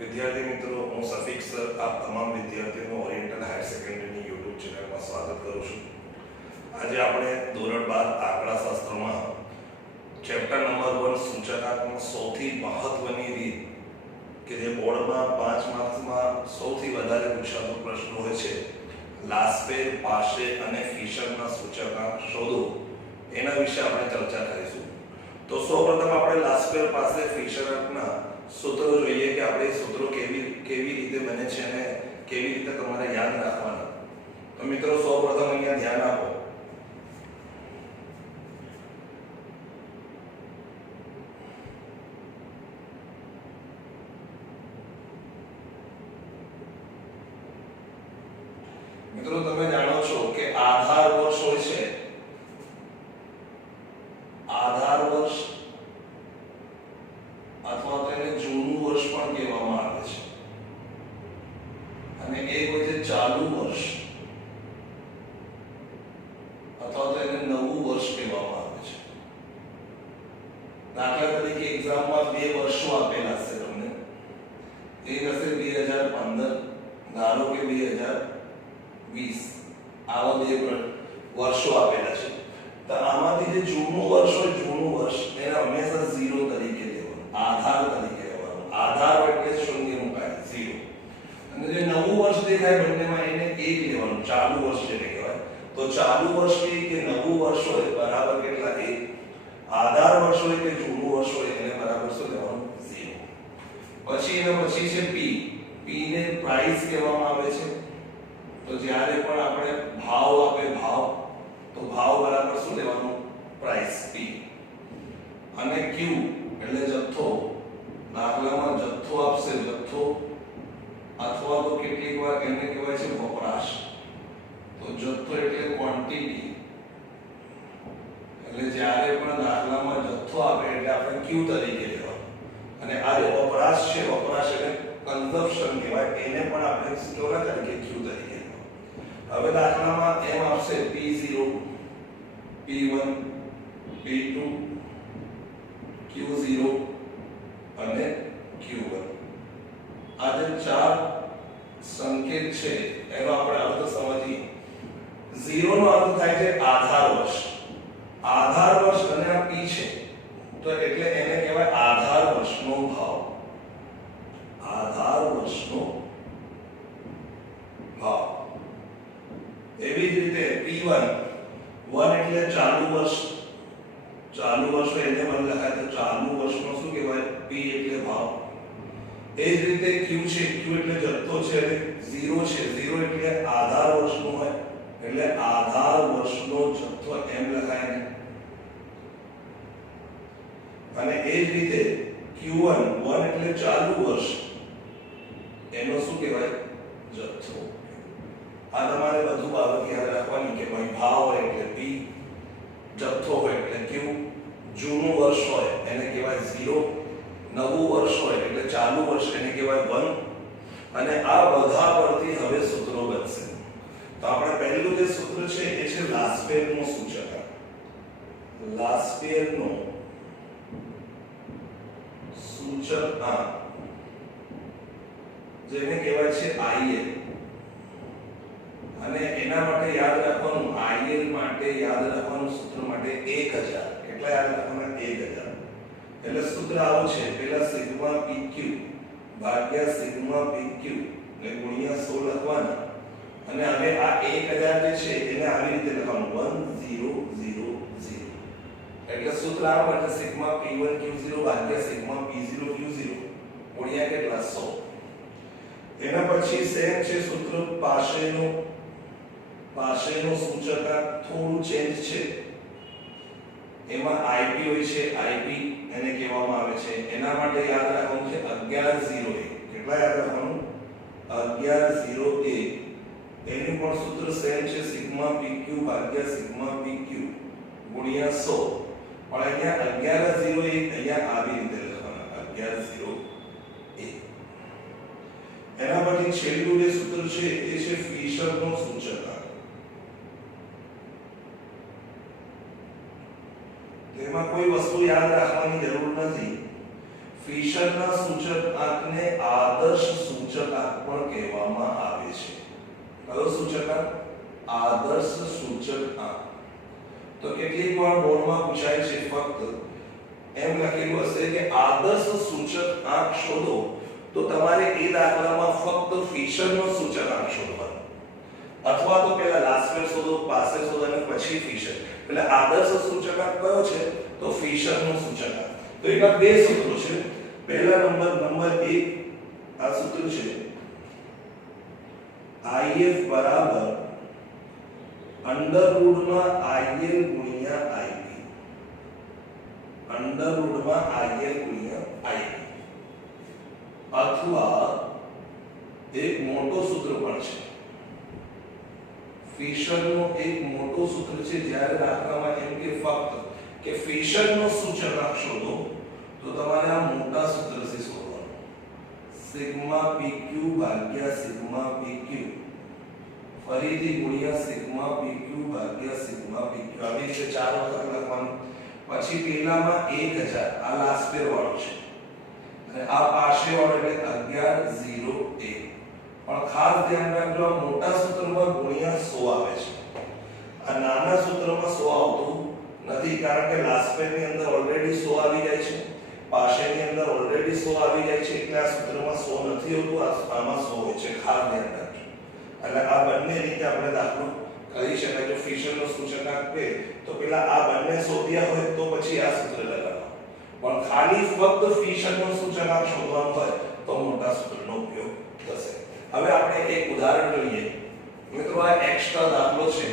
विद्यार्थी मित्रों, हूँ सफीक सर आप तमाम विद्यार्थीओं oriental higher secondary YouTube channel में स्वागत करूँ छूं। आज આપણે ધોરણ 12 આંકડાશાસ્ત્રમાં ચેપ્ટર નંબર 1 સૂચકાત્મક સૌથી મહત્વની રીત કે જે બોર્ડમાં 5 માર્ક્સમાં સૌથી વધારે પૂછાતો પ્રશ્ન હોય છે, લાસ્પેર, પાશે અને ફિશરના સૂચકાંક શોધો, એના વિશે આપણે ચર્ચા કરીશું। તો સૌપ્રથમ આપણે લાસ્પેર, પાશે, ફિશરના સૂત્રો જોઈએ કે આપણે સૂત્રો કેવી રીતે બને છે અને કેવી રીતે તમારે યાદ રાખવાના। તો મિત્રો સૌપ્રથમ અહીંયા ધ્યાન આપો। મિત્રો તમે જાણો છો કે આધાર વર્ષ હોય છે, આધાર વર્ષ અથવા તો એને જૂનું વર્ષ પણ કહેવામાં આવે છે, અને એક હોય છે ચાલુ વર્ષ અથવા તો એને નવું વર્ષ કહેવામાં આવે છે। દાખલા તરીકે એક્ઝામમાં બે વર્ષો આપેલા છે તમને, એક હશે 2015, ધારો કે 2020, આવા બે વર્ષો આપેલા છે। તો આમાંથી જે જૂનું વર્ષ હોય, જૂનું વર્ષ એને હંમેશા 0 તરીકે લેવાનું, આધાર તરીકે લેવાનું। આધાર એટલે શૂન્ય મુકાય 0, અને જે નવું વર્ષ દેખાય બંનેમાં એને 1 લેવાનું, ચાલુ વર્ષ જેને કહેવાય। તો ચાલુ વર્ષ કે નવું વર્ષ હોય બરાબર કેટલા 1, આધાર વર્ષ હોય કે જૂનું વર્ષ હોય એને બરાબર શું લેવાનું 0। પછી એના પછી છે પી, પી ને પ્રાઇસ કહેવામાં આવે છે। તો જ્યારે પણ આપણે ભાવ આપે, ભાવ, તો ભાવ બરાબર શું લેવાનું પ્રાઇસ પી, અને ક્યુ એટલે જથ્થો, દાખલામાં જથ્થો આપશે, જથ્થો અથવા તો કેટલીક વાર એને કહેવાય છે વપરાશ। તો જથ્થો એટલે ક્વોન્ટિટી, એટલે જ્યારે પણ દાખલામાં જથ્થો આપે એટલે આપણે ક્યુ તરીકે લેવાનું, અને આ જે વપરાશ છે, વપરાશ એટલે કન્ઝમ્પશન કહેવાય, એને પણ આપણે કેવા તરીકે ક્યુ તરીકે લેવાનું। હવે દાખલામાં એમ આપશે P0, P1, P2, Q0 અને Q1। આ જે ચાર સંકેત છે એનો આપણે અર્થ સમજીએ। 0 નો અર્થ થાય છે આધાર વર્ષ, આધાર વર્ષ અને આ P છે તો એટલે એને કહેવાય આધાર વર્ષનો ભાવ, આધાર વર્ષનો ભાવ। એવી જ રીતે P1, 1 એટલે ચાલુ વર્ષ, ચાલુ વર્ષ એને મને લખાય તો ચાલુ વર્ષનો શું કહેવાય P એટલે ભાવ। એ જ રીતે Q છે, Q એટલે જથ્થો છે અને 0 છે, 0 એટલે આધાર વર્ષનો હોય એટલે આધાર વર્ષનો જથ્થો એમ લખાય ને। અને એ જ રીતે Q1, 1 એટલે ચાલુ વર્ષ, એનો શું કહેવાય જથ્થો। આ તમારે બધું બાબત યાદ રાખવાની કે ભાઈ ભાવ હોય એટલે P, જથ્થો હોય એટલે Q, જૂનું વર્ષ હોય એને કહેવાય 0, નવું વર્ષ હોય એટલે ચાલુ વર્ષ એને કહેવાય 1, અને આ બધા પરથી હવે સૂત્રો બનશે। તો આપણે પહેલું જે સૂત્ર છે એ છે લાસ્પેરનો સૂચકાંક, લાસ્પેરનો સૂચકાંક જેને કહેવાય છે IL, અને એના માટે યાદ રાખવાનું, IL માટે યાદ રાખવાનું સૂત્ર માટે 1000, કેટલા યાદ રાખવાના 1000, એટલે સૂત્ર આવું છે, પહેલા સિગ્મા PQ ભાગ્યા સિગ્મા PQ એટલે ગુણ્યા 100 લખવાના, અને હવે આ 1000 જે છે એને આવી રીતે લખવાનું 1000, એટલે સૂત્ર આવું એટલે સિગ્મા P1 Q0 ભાગ્યા સિગ્મા P0 Q0 ગુણ્યા કેટલા 100। એના પછી સેમ છે સૂત્ર પાશેનો સૂચકાંક, થોડું ચેન્જ છે, એમાં IP હોય છે, IP એને કહેવામાં આવે છે, એના માટે યાદ રાખવાનું છે 1101, કેટલા યાદ રાખવાનું 1101, એનું પણ સૂત્ર સેમ છે સિગ્મા PQ ભાગ્યા સિગ્મા PQ ગુણ્યા 100, પણ અહીંયા 1101 અહીંયા આવી રીતે લખવાના 1101। એના પછી છેલ્લું જે સૂત્ર છે એ છે ફિશરનો સૂચકાંક। તેમાં કોઈ વસ્તુ યાદ રાખવાની જરૂર નથી, ફિશરના સૂચકાંકને આદર્શ સૂચકાંક પણ કહેવામાં આવે છે. કયો સૂચકાંક? આદર્શ સૂચકાંક. તો કેટલીક વાર બોર્ડમાં પૂછાય છે ફક્ત એમ લખેલું હશે કે આદર્શ સૂચકાંક શોધો, તો તમારે એ દાખલામાં ફક્ત ફિશરનો સૂચકાંક શોધવાનો, અથવા તો પહેલા લાસ્ટ સ્ક્વેર શોધો, પાસે શોધો અને પછી ફિશર. એટલે આદર્શ સૂચકાંક કયો છે? તો ફિશરનો સૂચકાંક. તો એના બે સૂત્રો છે. પહેલા નંબર 1 આ સૂત્ર છે IF બરાબર અંડરરૂટમાં IL ગુણ્યા IP. અંડરરૂટમાં IL ગુણ્યા IP. અથવા એક મોટો સૂત્ર પણ છે, ફિશરનો એક મોટો સૂત્ર છે. જ્યારે દાખલામાં એમ કે ફક્ત કે ફિશરનો સૂચકાંક શોધો, તો તમારે આ મોટા સૂત્રથી શોધવાનું, સિગ્મા PQ ભાગ્યા સિગ્મા PQ, ફરીથી ગુણ્યા સિગ્મા PQ ભાગ્યા સિગ્મા PQ. આવી રીતે 4 વખત લખવાનું. પછી પેલામાં 1000 આ લાસ્ટ પેર વાળો છે અને આ પાસે વાળો એટલે 1101. પણ ખાસ ધ્યાન રાખજો, આ મોટા સૂત્રમાં ગુણ્યા 100 આવે છે. આ નાના સૂત્રમાં 100 આવતું નથી, કારણ કે લાસ્ટ પેર ની અંદર ઓલરેડી 100 આવી જાય છે, પાસેની અંદર ઓલરેડી 100 આવી જાય છે. એટલે આ સૂત્રમાં 100 નથી હોતું, આમાં 100 હોય છે. ખાસ ધ્યાન રાખજો. એટલે આ બંને રીતે આપણે દાખલો કરી શકાય. જો ફિશરનો સૂચકાંક કે તો પેલા આ બંને શોધ્યા હોય તો પછી આ સૂત્ર લગાવવાનું, પણ ખાલી ફક્ત ફિશરનો સૂચકાંક શોધવાનું હોય તો મોટા સૂત્રનો ઉપયોગ થશે. હવે આપણે એક ઉદાહરણ જોઈએ. મિત્રો આ એક્સ્ટ્રા દાખલો છે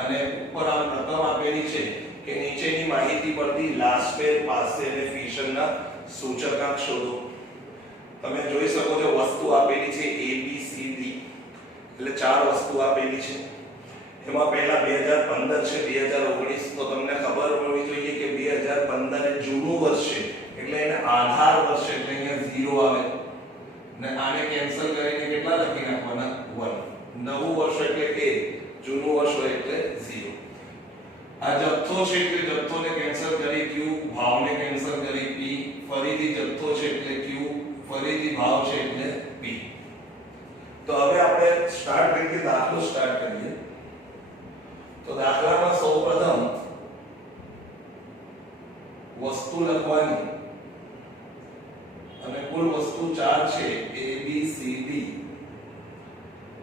અને ઉપર આ રકમ આપેલી છે કે નીચેની માહિતી પરથી લાસ્ટ પેર, પાસે અને ફિશરના સૂચકાંક શોધો. તમે જોઈ શકો છો વસ્તુ આપેલી છે A B C D, એટલે 4 વસ્તુ આપેલી છે. એમાં પહેલા 2015 છે, 2019. તો તમને ખબર હોવી જોઈએ કે 2015 એ જૂનું વર્ષ છે, એટલે એને આધાર વર્ષ છે, એટલે અહીંયા 0 આવે. ને આને કેન્સલ કરીને કેટલા લખી નાખવાના? 1. નવું વર્ષ એટલે A, જૂનું વર્ષ હોય એટલે 0. આ જથ્થો છે એટલે જથ્થોને કેન્સલ કરી Q, ભાવને કેન્સલ કરી P, ફરીથી જથ્થો છે એટલે Q, ફરીથી ભાવ છે એટલે P. તો હવે આપણે સ્ટાર્ટ કરીએ, દાખલો સ્ટાર્ટ કરીએ. તો દાખલામાં સૌપ્રથમ વસ્તુ લખવાની અને કુલ વસ્તુ 4 છે, A B C D,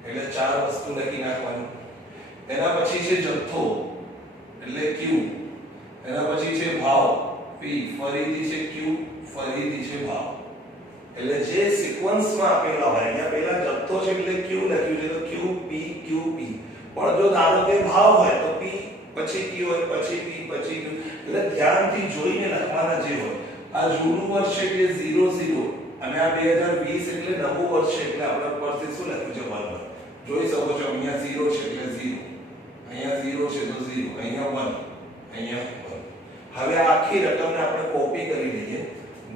એટલે 4 વસ્તુ લખી નાખવાની. એના પછી છે જથ્થો એટલે Q, એના પછી છે ભાવ P, ફરીથી છે Q, ફરીથી છે ભાવ. એટલે જે સિક્વન્સમાં આપેલા હોય, અહીંયા પહેલા જથ્થો છે એટલે Q લખ્યું છે, તો Q P Q P. પણ જો ધારો કે ભાવ હોય તો P પછી Q હોય, પછી P પછી Q. એટલે ધ્યાનથી જોઈને લખવાના જે હોય. આ જૂનું વર્ષ છે એટલે 00 અને આ 2020 એટલે નવું વર્ષ છે, એટલે આપણે પરથી શું લખ્યું છે? 1. જોઈ શકો છો અહીંયા 0 છે એટલે 0, અહીંયા 0 છે તો 0, અહીંયા 1, અહીંયા 1. હવે આખી રકમને આપણે કોપી કરી લઈએ.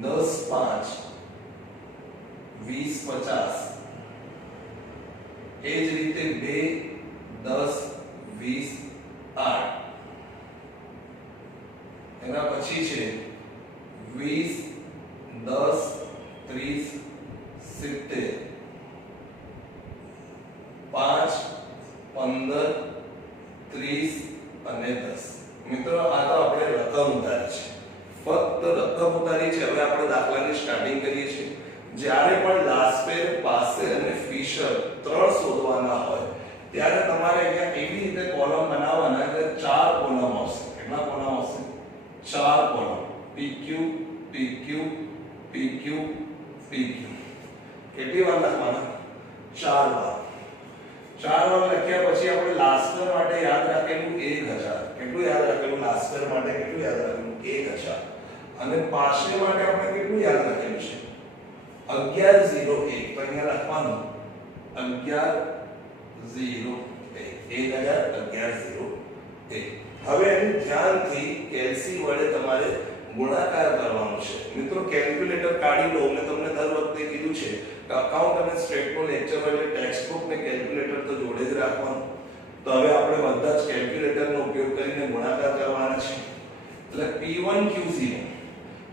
10 5 20 50. એ જ રીતે 2 10 20 8. એના પછી છે 20 10 30 70. 5 15 30 અને 10. મિત્રો આ તો આપણે રકમ ઉતારી છે, ફક્ત રકમ ઉતારી છે. હવે આપણે દાખલાની સ્ટાર્ટિંગ કરીએ છીએ. જ્યારે પણ લાસ્ટ પેર, પાસે અને ફિશર 3 શોધવાના હોય ત્યારે તમારે અહીંયા એવી રીતે કોલમ બનાવવાના કે 4 કોલમ આવશે. કેટલા કોલમ આવશે? 4 column. PQ PQ PQ PQ. કેટલી વાર લખવાના? 4 વાર. 4 વાર લખ્યા પછી આપણે લાસ્ટ પેર માટે યાદ રાખેલું 1000. કેટલું યાદ રાખેલું? લાસ્ટ પેર માટે કેટલું યાદ રાખેલું? 1000. અને પાસે માટે આપણે કેટલું યાદ રાખેલું છે? 1101. તો અહીંયા લખવાનું 1101. હવે એનું ધ્યાનથી કેલ્સી વડે તમારે ગુણાકાર કરવાનો છે. મિત્રો કેલ્ક્યુલેટર કાઢી લો. મેં તમને દર વખતે કીધું છે કે અકાઉન્ટ અને સ્ટેટનો લેક્ચર એટલે ટેક્સ્ટ બુક ને કેલ્ક્યુલેટર તો જોડે જ રાખવાનું. તો હવે આપણે બધા જ કેલ્ક્યુલેટરનો ઉપયોગ કરીને ગુણાકાર કરવાના છે. એટલે P1 Q0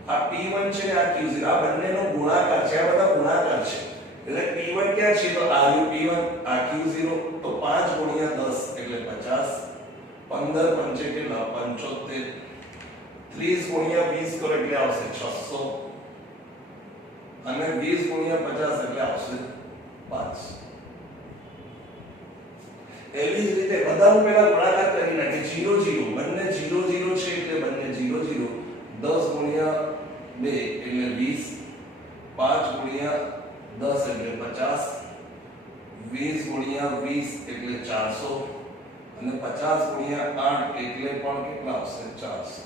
આ P1 છે ને આ Q0 આ બંનેનો ગુણાકાર છે આ બધા ગુણાકાર છે એટલે P1 ક્યાં છે તો આ P1 આ Q0 તો 5 ગુણ્યા 10 એટલે 50 15 પંચે કેટલા 75 30 ગુણ્યા 20 કરો એટલે આવશે 600 અને 20 ગુણ્યા 50 એટલે આવશે 5 એવી જ રીતે બધાનો પહેલા ગુણાકાર કરી નાખે 0 0 બંને 0 0 છે એટલે બંને 0 0 10 ગુણ્યા 2 એટલે 20 5 ગુણ્યા 10 એટલે 50 20 ગુણ્યા 20 એટલે 400 અને 50 ગુણ્યા 8 એટલે પણ કેટલા આવશે 400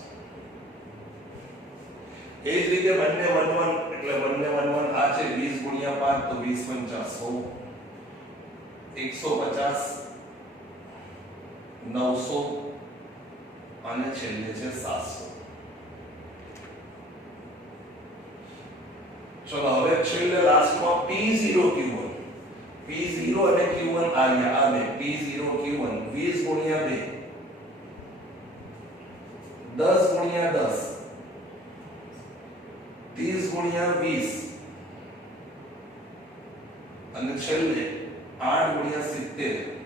એ જ રીતે બંને 1 1 એટલે બંને 1 1 આ છે 20 ગુણ્યા 5 તો 20 400 150 900 અને છેલ્લે છે 700 ચલો હવે છેલ્લે લાસ્ટમાં P0 Q1 P0 અને Q1 આવ્યા આ બે P0 Q1 20 ગુણ્યા 2 10 ગુણ્યા 10 30 ગુણ્યા 20 અને છેલ્લે 8 ગુણ્યા 70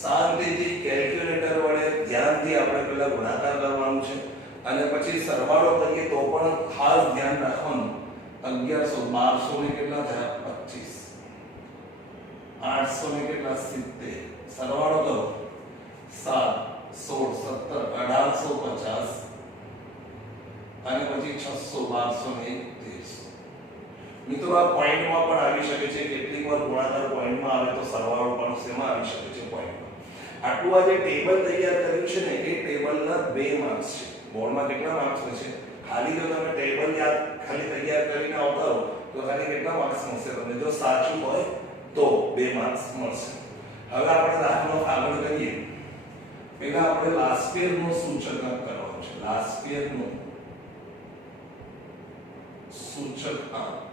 શાંતિથી કેલ્ક્યુલેટર વડે ધ્યાનથી આપણે પહેલા ગુણાકાર કરવાનું છે અને પછી સરવાળો કરીએ તો પણ ખાસ ધ્યાન રાખવાનું 1100 1200 ને કેટલા થયા 25 800 ને કેટલા 70 સરવાળો કરો 7 16 17 1850 અને પછી 600 1200 ને 1300 મિત્રો આ પોઈન્ટમાં પણ આવી શકે છે કેટલીકવાર ગુણાકાર પોઈન્ટમાં આવે તો સરવાળો પણ શેમાં આવી શકે છે પોઈન્ટમાં આટલું આ જે ટેબલ તૈયાર કર્યું છે ને એ ટેબલના 2 માર્ક્સ છે બોર્ડમાં કેટલા માર્ક્સ છે ખાલી જો તમે ટેબલ યાદ ખાલી તૈયાર કરીને આવતા હો તો ખાલી કેટલા માર્ક્સ મળશે તમને જો સાચું હોય તો 2 માર્ક્સ મળશે હવે આપણે દાખલો આગળ કરીએ પહેલા આપણે લાસ્પેર નો સૂચકાંક કરવાનો છે લાસ્પેર નો સૂચકાંક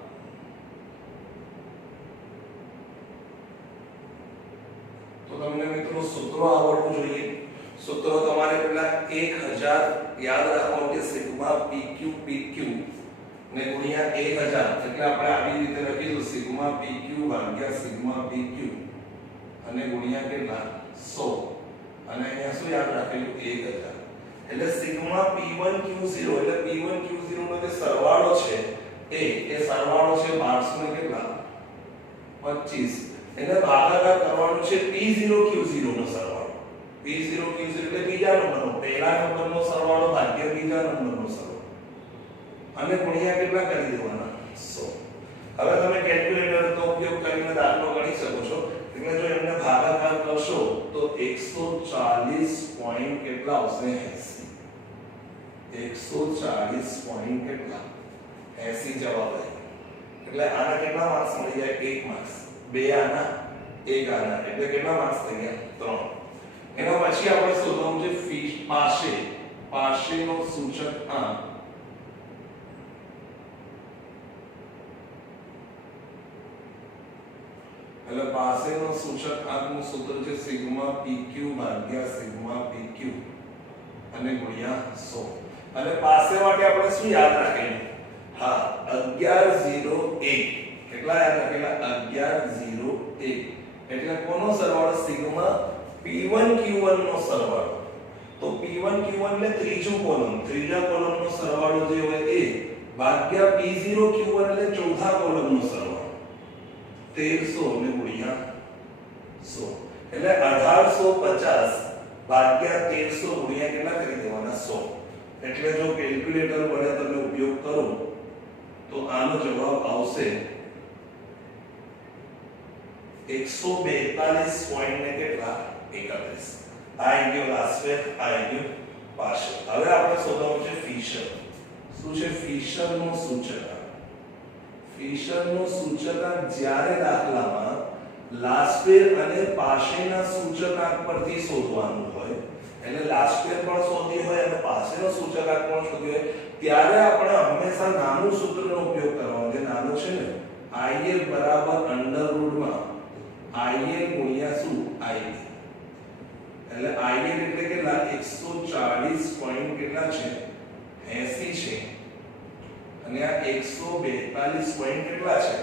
તો તમને મિત્રો સૂત્રો આવડવું જોઈએ સૂત્રો તમારે પહેલા 1000 યાદ રાખો કે સિગ્મા pq pq ને ગુણ્યા 1000 એટલે આપણે આવી રીતે લખીશું સિગ્મા pq ભાગ્યા સિગ્મા pq અને ગુણ્યા કેટલા 100 અને અહીંયા શું યાદ રાખેલું 1000 એટલે સિગ્મા p1 q0 એટલે p1 q0 નો જે સરવાળો છે એ સરવાળો છે 1200 ને કેટલા 25 એને ભાગાકાર કરવાનું છે P0 Q0 નો સરવાળો P0 Q0 એટલે બીજા નંબરનો પહેલા નંબરનો સરવાળો ભાગ્યા બીજા નંબરનો સરવાળો અને ગુણ્યા કેટલા કરી દેવાના 100 હવે તમે કેલ્ક્યુલેટરનો ઉપયોગ કરીને દાખલો ગણી શકો છો એટલે જો એમને ભાગાકાર કરશો તો 140 પોઈન્ટ કેટલા આવશે 80 140 પોઈન્ટ કેટલા 80 જવાબ આવે એટલે આના કેટલા માર્ક્સ મળી જાય 1 માર્ક્સ 2 આના 1 આના એટલે કેટલા માર્ક્સ થઈ ગયા 3 એના પછી આપણે શોધવાનું છે પાશેનો સૂચકાંક એટલે પાસેનો સૂચકાંકનું સૂત્ર છે સિગ્મા pq ભાગ્યા સિગ્મા pq અને ગુણ્યા 100 અને પાસે માટે આપણે શું યાદ રાખેલું હા 1101 કેટલા યાદ રાખેલા 1101 એટલે કોનો સરવાળો સિગ્મા p1 q1 નો સરવાળો તો p1 q1 એટલે ત્રીજો કોલમ ત્રીજા કોલમનો સરવાળો જે હોય એ ભાગ્યા p0 q1 એટલે ચોથા કોલમનો સરવાળો 1300 ને ગુણ્યા 100 એટલે 1850 ભાગ્યા 1300 ગુણ્યા કેટલા કરી દેવાના 100 એટલે જો કેલ્ક્યુલેટર વડે તમે ઉપયોગ કરો તો આનો જવાબ આવશે 142 પોઈન્ટ ને કેટલા 31 આ ગયો લાસ્ટ આ ગયો પાશે હવે આપણે શોધવાનું છે ફિશર શું છે ફિશર નો સૂચકાંક ફિશર નો સૂચકાંક જ્યારે દાખલામાં લાસ્પેર અને પાશેના સૂચકાંક પરથી શોધવાનું હોય એટલે લાસ્પેર પણ શોધી હોય અને પાશેનો સૂચકાંક પણ શોધી હોય ત્યારે આપણે હંમેશા નાનું સૂત્રનો ઉપયોગ કરવાનો જે નાનો છે ને IL બરાબર અંડરરૂટમાં IL ગુણ્યા શું IL એટલે IL એટલે કેટલા 140.31 પોઈન્ટ કેટલા છે 80 છે અને આ 142 પોઈન્ટ કેટલા છે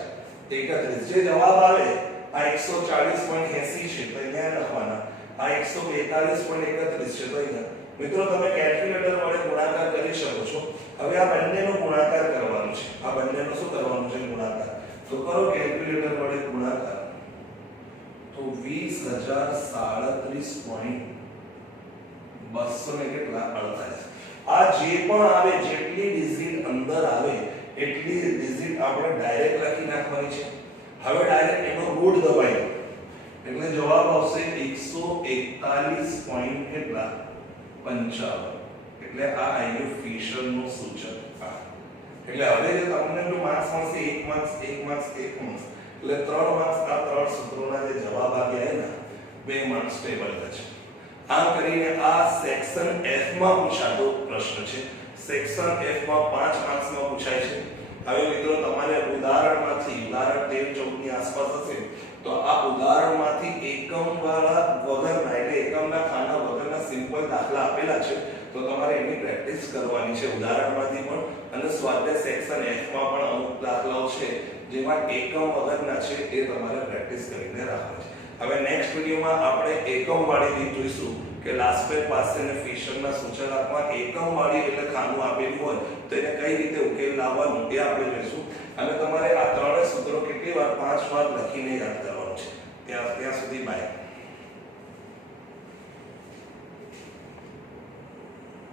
31 જે જવાબ આવે આ 140.80 છે તો અહીંયા લખવાના આ 142.31 છે તો અહીંયા મિત્રો તમે કેલ્ક્યુલેટર વડે ગુણાકાર કરી શકો છો હવે આ બંનેનો ગુણાકાર કરવાનો છે આ બંનેનો શું કરવાનું છે ગુણાકાર તો કરો કેલ્ક્યુલેટર વડે ગુણાકાર તો 20037.200 ને કેટલા 48 આ જે પણ આવે જેટલી ડિજિટ અંદર આવે એટલી ડિજિટ આપણે ડાયરેક્ટ લખી નાખવાની છે હવે ડાયરેક્ટ એનો રૂટ દબાઈ દો એટલે જવાબ આવશે 141 પોઈન્ટ કેટલા 55 એટલે આ આયુ ફિશરનું સૂચક આ એટલે હવે જે તમને જો માર્ક્સ મળશે 1 માર્ક્સ 1 માર્ક્સ 1 માર્ક્સ એટલે 3 માર્ક્સ આ ત્રણ સૂત્રોના જે જવાબ આવ્યા એના 2 માર્ક્સ ટેબલ થશે આમ કરીને આ સેક્શન F માં પૂછાતો પ્રશ્ન છે સેક્શન F માં 5 માર્ક્સમાં પૂછાય છે હવે મિત્રો તમારે ઉદાહરણમાંથી ઉદાહરણ 13 14 ની આસપાસ હશે તો આ ઉદાહરણમાંથી એકમ વાળા વગરના એટલે એકમના ખાના વગરના સિમ્પલ દાખલા આપેલા છે તો તમારે એની પ્રેક્ટિસ કરવાની છે ઉદાહરણમાંથી પણ અને સ્વાધ્યાય સેક્શન F માં પણ અમુક દાખલાઓ છે જેમાં એકમ વગરના છે એ તમારે પ્રેક્ટિસ કરીને રાખવાની છે હવે નેક્સ્ટ વિડિયોમાં આપણે એકમ વાળી રીત જોઈશું કે લાસ્ટ પેજ પાસે ને ફિશરના સૂચકાંકમાં એકમ વાળી એટલે ખાનું આપેલું હોય તો એને કઈ રીતે ઉકેલ લાવવાનું એ આપણે જોઈશું અને તમારે આ ત્રણેય સૂત્રો કેટલી વાર 5 વાર લખીને યાદ કરવાનું છે ત્યાં સુધી બાય